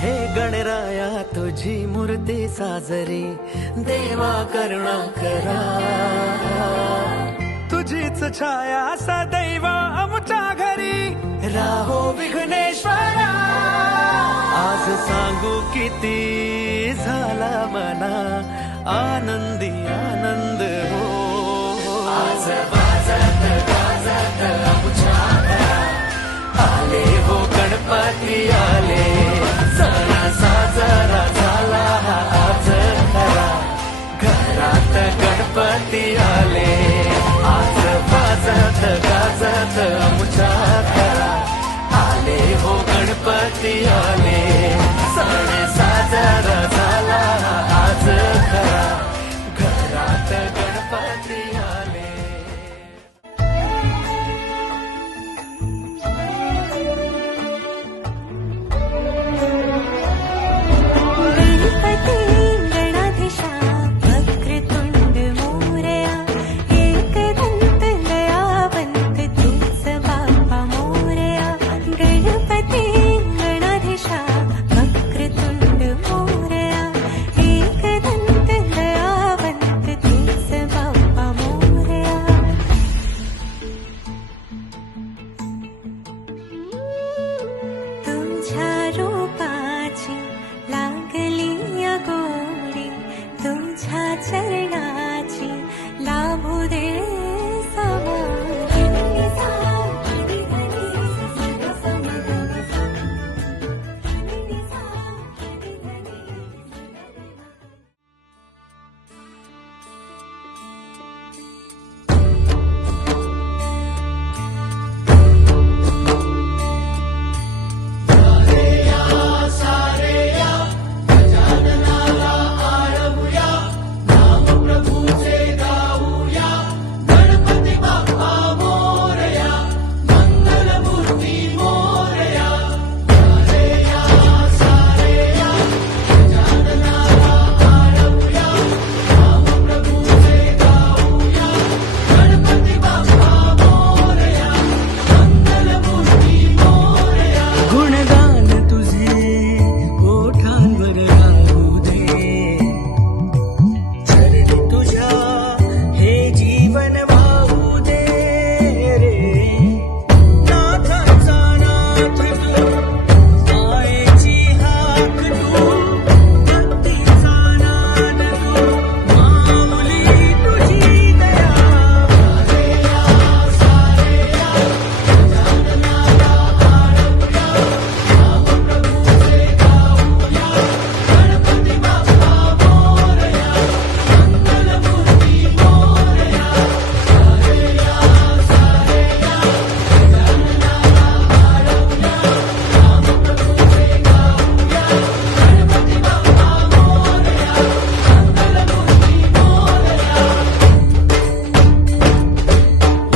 हे गणराया तुझी मूर्ती साजरी, देवा करुणा करा. तुझीच छाया सदैव आमच्या घरी, राहो विघ्नेश्वरा. आज सांगू किती झाला मना, आनंदी आनंद हो. आज वाजत गाजत आमच्या घरात, आले हो गणपती आले. सणा साजरा झाला हा आज खरा, घरात गणपती आले. आज वाजत गाजत आमच्या घरात, आले हो गणपती आले.